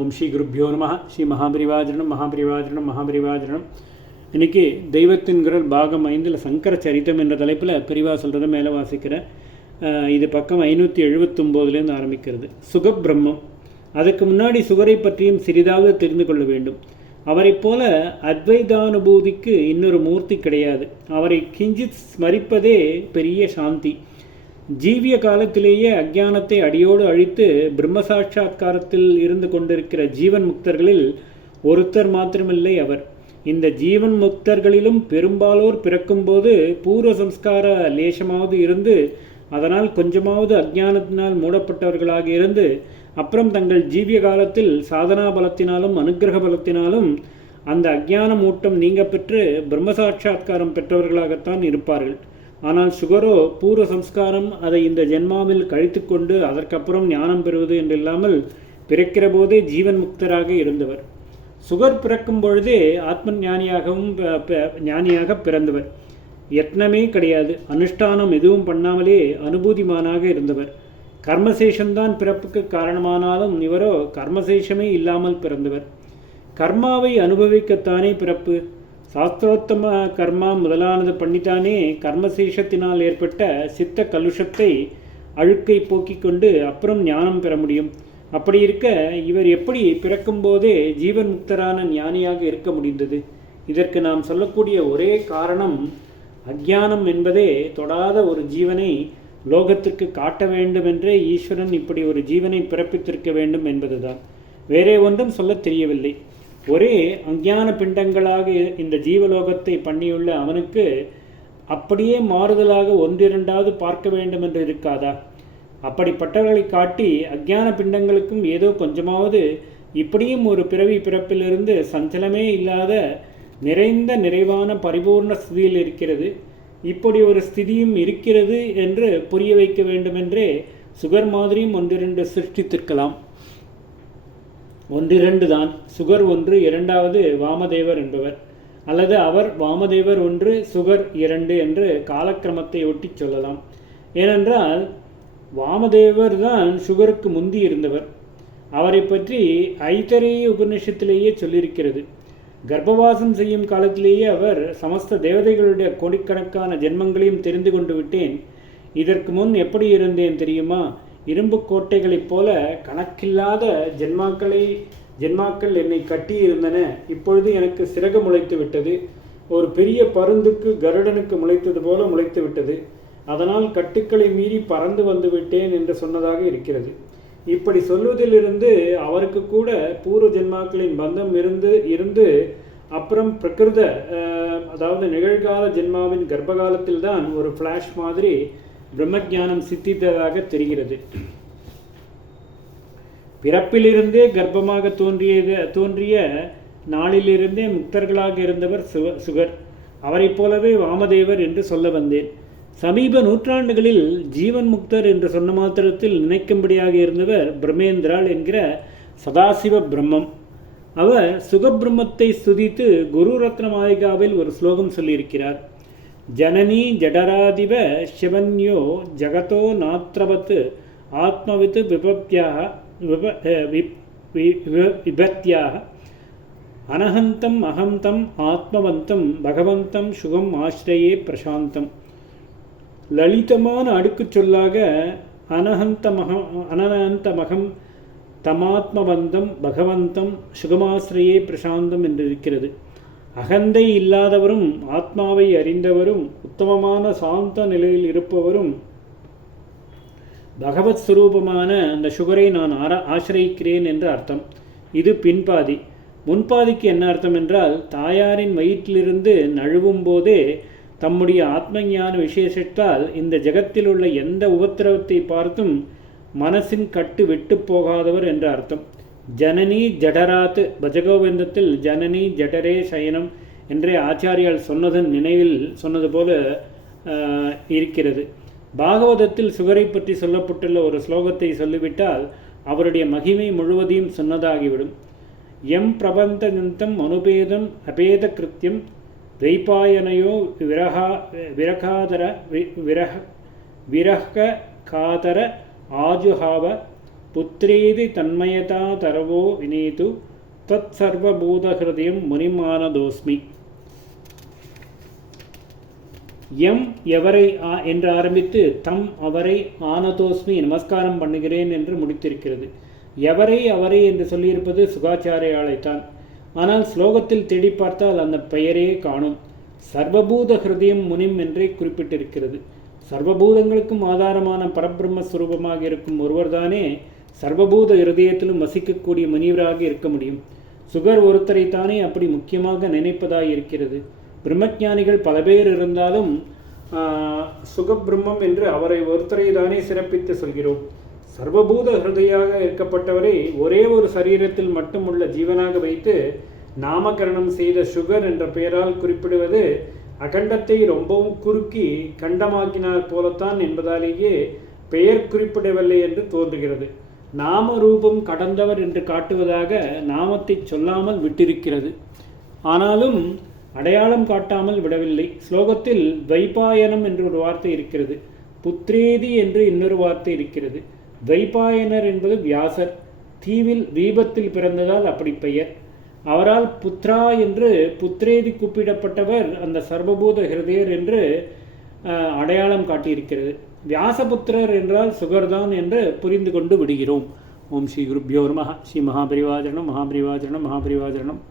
ஓம் ஸ்ரீ குருப்பியோ நம. ஸ்ரீ மகாபரிவாஜனம் மகாபரிவாஜனம் மகாபரிவாஜனம். இன்றைக்கி தெய்வத்தின் குரல் பாகம் 5 சங்கர சரித்தம் என்ற தலைப்பில் பெரிவா சொல்கிறத மேலே வாசிக்கிறேன். இது பக்கம் 579 ஆரம்பிக்கிறது. சுகபிரம்மம். அதுக்கு முன்னாடி சுகரை பற்றியும் சிறிதாவது தெரிந்து கொள்ள வேண்டும். அவரை போல அத்வைதானுபூதிக்கு இன்னொரு மூர்த்தி கிடையாது. அவரை கிஞ்சித் ஸ்மரிப்பதே பெரிய சாந்தி. ஜீவிய காலத்திலேயே அஞ்ஞானத்தை அடியோடு அழித்து பிரம்ம சாட்சா்காரத்தில் இருந்து கொண்டிருக்கிற ஜீவன் முக்தர்களில் ஒருத்தர் மாத்திரமில்லை அவர். இந்த ஜீவன் முக்தர்களிலும் பெரும்பாலோர் பிறக்கும்போது பூர்வ சம்ஸ்கார லேசமாவது இருந்து அதனால் கொஞ்சமாவது அஞ்ஞானத்தினால் மூடப்பட்டவர்களாக இருந்து அப்புறம் தங்கள் ஜீவிய காலத்தில் சாதனா பலத்தினாலும் அனுக்கிரக பலத்தினாலும் அந்த அஞ்ஞான மூட்டம் நீங்க பெற்று பிரம்ம சாட்சா்காரம் பெற்றவர்களாகத்தான் இருப்பார்கள். ஆனால் சுகரோ பூர்வ சம்ஸ்காரம் அதை இந்த ஜென்மாவில் கழித்து கொண்டு அதற்கப்புறம் ஞானம் பெறுவது என்றில்லாமல் பிறக்கிற போதே ஜீவன் முக்தராக இருந்தவர். சுகர் பிறக்கும் பொழுதே ஆத்ம ஞானியாக பிறந்தவர். யத்னமே கிடையாது, அனுஷ்டானம் எதுவும் பண்ணாமலே அனுபூதிமானாக இருந்தவர். கர்மசேஷம்தான் பிறப்புக்கு காரணமானாலும் இவரோ கர்மசேஷமே இல்லாமல் பிறந்தவர். கர்மாவை அனுபவிக்கத்தானே பிறப்பு. சாஸ்திரோத்தம கர்மா முதலானது பண்ணித்தானே கர்மசேஷத்தினால் ஏற்பட்ட சித்த கலுஷத்தை அழுக்கை போக்கிக் கொண்டு அப்புறம் ஞானம் பெற முடியும். அப்படி இருக்க இவர் எப்படி பிறக்கும்போதே ஜீவன் முக்தரான ஞானியாக இருக்க முடிந்தது? இதற்கு நாம் சொல்லக்கூடிய ஒரே காரணம், அஞ்ஞானம் என்பதே தொடாத ஒரு ஜீவனை லோகத்திற்கு காட்ட வேண்டுமென்றே ஈஸ்வரன் இப்படி ஒரு ஜீவனை பிறப்பித்திருக்க வேண்டும் என்பதுதான். வேறே ஒன்றும் சொல்ல தெரியவில்லை. ஒரே அஞ்ஞான பிண்டங்களாக இந்த ஜீவலோகத்தை பண்ணியுள்ள அவனுக்கு அப்படியே மாறுதலாக ஒன்றிரண்டாவது பார்க்க வேண்டும் என்று இருக்காதா? அப்படிப்பட்டவர்களை காட்டி அஞ்ஞான பிண்டங்களுக்கும் ஏதோ கொஞ்சமாவது இப்படியும் ஒரு பிறப்பிலிருந்து சஞ்சலமே இல்லாத நிறைவான பரிபூர்ண ஸ்திதியில் இருக்கிறது, இப்படி ஒரு ஸ்திதியும் இருக்கிறது என்று புரிய வைக்க வேண்டுமென்றே சுகர் மாதிரியும் ஒன்றிரண்டு சிருஷ்டித்திருக்கலாம். ஒன்றிரண்டு தான். சுகர் ஒன்று, இரண்டாவது வாமதேவர் என்பவர். அல்லது அவர் வாமதேவர் ஒன்று, சுகர் 2 என்று காலக்கிரமத்தை ஒட்டி சொல்லலாம். ஏனென்றால் வாமதேவர் தான் சுகருக்கு முந்தி இருந்தவர். அவரை பற்றி ஐதரேய உபநிஷத்திலேயே சொல்லியிருக்கிறது. கர்ப்பவாசம் செய்யும் காலத்திலேயே அவர் சமஸ்த தேவதைகளுடைய கோடிக்கணக்கான ஜென்மங்களையும் தெரிந்து கொண்டு விட்டேன். இதற்கு முன் எப்படி இருந்தேன் தெரியுமா? இரும்பு கோட்டைகளைப் போல கணக்கில்லாத ஜென்மாக்கள் என்னை கட்டி இருந்தன. இப்பொழுது எனக்கு சிறகு முளைத்து விட்டது. ஒரு பெரிய பருந்துக்கு கருடனுக்கு முளைத்தது போல முளைத்து விட்டது. அதனால் கட்டுக்களை மீறி பறந்து வந்து விட்டேன் என்று சொன்னதாக இருக்கிறது. இப்படி சொல்வதிலிருந்து அவருக்கு கூட பூர்வ ஜென்மாக்களின் பந்தம் இருந்து அப்புறம் பிரகிருத அதாவது நிகழ்கால ஜென்மாவின் கர்ப்பகாலத்தில் தான் ஒரு ஃப்ளாஷ் மாதிரி பிரம்மஜானம் சித்தித்ததாக தெரிகிறது. பிறப்பிலிருந்தே கர்ப்பமாக தோன்றிய நாளிலிருந்தே முக்தர்களாக இருந்தவர் சுகர். அவரை போலவே வாமதேவர் என்று சொல்ல வந்தேன். சமீப நூற்றாண்டுகளில் ஜீவன் முக்தர் என்று சொன்ன மாத்திரத்தில் நினைக்கும்படியாக இருந்தவர் பிரம்மேந்திராள் என்கிற சதாசிவ பிரம்மம். அவர் சுகபிரம்மத்தை ஸ்துதித்து குரு ரத்ன மாளிகாவில் ஒரு ஸ்லோகம் சொல்லியிருக்கிறார். ஜனனி ஜடராதிவ சிவன்யோ ஜகதோ நாத்ரவத் ஆத்மவித் விபத்யாக அனஹந்தம் அகந்தம் ஆத்மவந்தம் பகவந்தம் சுகம் ஆஸ்ரயே பிரசாந்தம். லலிதமான அடுக்கு சொல்லாக அனந்தமகம் தமாத்மவந்தம் பகவந்தம் சுகமாஸ்ரயே பிரசாந்தம் என்றிருக்கிறது. அகந்தை இல்லாதவரும் ஆத்மாவை அறிந்தவரும் உத்தமமான சாந்த நிலையில் இருப்பவரும் பகவத் ஸ்வரூபமான அந்த சுகரை நான் ஆசிரியிக்கிறேன் என்று அர்த்தம். இது பின்பாதி. முன்பாதிக்கு என்ன அர்த்தம் என்றால், தாயாரின் வயிற்றிலிருந்து நழுவும் போதே தம்முடைய ஆத்ம ஞான விசேஷத்தால் இந்த ஜகத்தில் உள்ள எந்த உபத்திரவத்தை பார்த்தும் மனசின் கட்டு விட்டு போகாதவர் என்ற அர்த்தம். ஜனனி ஜடராத் பஜகோவிந்தத்தில் ஜனனி ஜடரே சயனம் என்றே ஆச்சாரியால் சொன்னதன் நினைவில் சொன்னது போல இருக்கிறது. பாகவதத்தில் சுகரை பற்றி சொல்லப்பட்டுள்ள ஒரு ஸ்லோகத்தை சொல்லிவிட்டால் அவருடைய மகிமை முழுவதையும் சொன்னதாகிவிடும். எம் பிரபந்தம் அனுபேதம் அபேத கிருத்தியம் வைபாயனையோ விரகாதர ஆஜுஹாவ புத்திரேதி தன்மயதா தரவோ வினீது தத் சர்வபூதஹிருதயம் முனிமானதோஸ்மி. எம் எவரை என்று ஆரம்பித்து தம் அவரை ஆனதோஸ்மி நமஸ்காரம் பண்ணுகிறேன் என்று முடித்திருக்கிறது. எவரை அவரை என்று சொல்லியிருப்பது சுகாச்சாரியாலைத்தான். ஆனால் ஸ்லோகத்தில் தேடி பார்த்தால் அந்த பெயரே காணும். சர்வபூத ஹிருதயம் முனிம் என்றே குறிப்பிட்டிருக்கிறது. சர்வபூதங்களுக்கும் ஆதாரமான பரபிரம்மஸ்வரூபமாக இருக்கும் ஒருவர்தானே சர்வபூத ஹிருதயத்திலும் வசிக்கக்கூடிய முனிவராக இருக்க முடியும். சுகர் ஒருத்தரைத்தானே அப்படி முக்கியமாக நினைப்பதாய் இருக்கிறது. பிரம்மஞானிகள் பல பேர் இருந்தாலும் சுகபிரம்மம் என்று அவரை ஒருத்தரை தானே சிறப்பித்து சொல்கிறோம். சர்வபூத ஹிருதயாக இருக்கப்பட்டவரை ஒரே ஒரு சரீரத்தில் மட்டும் உள்ள ஜீவனாக வைத்து நாமகரணம் செய்த சுகர் என்ற பெயரால் குறிப்பிடுவது அகண்டத்தை ரொம்பவும் குறுக்கி கண்டமாக்கினார் போலத்தான் என்பதாலேயே பெயர் குறிப்பிடவில்லை என்று தோன்றுகிறது. நாம ரூபம் கடந்தவர் என்று காட்டுவதாக நாமத்தை சொல்லாமல் விட்டிருக்கிறது. ஆனாலும் அடையாளம் காட்டாமல் விடவில்லை. ஸ்லோகத்தில் துவைபாயனம் என்று ஒரு வார்த்தை இருக்கிறது. புத்ரேதி என்று இன்னொரு வார்த்தை இருக்கிறது. துவைபாயனர் என்பது வியாசர். தீவில் தீபத்தில் பிறந்ததால் அப்படி பெயர். அவரால் புத்ரா என்று புத்ரேதி கூப்பிடப்பட்டவர் அந்த சர்வபூத ஹிருதயர் என்று அடையாளம் காட்டியிருக்கிறது. வியாசபுத்திரர் என்றால் சுகர்தான் என்று புரிந்து கொண்டு விடுகிறோம். ஓம் ஸ்ரீ குருப்யோ நமः. ஸ்ரீ மகாபரிவாஜனம் மகாபரிவாஜனம் மகாபரிவாஜனம்.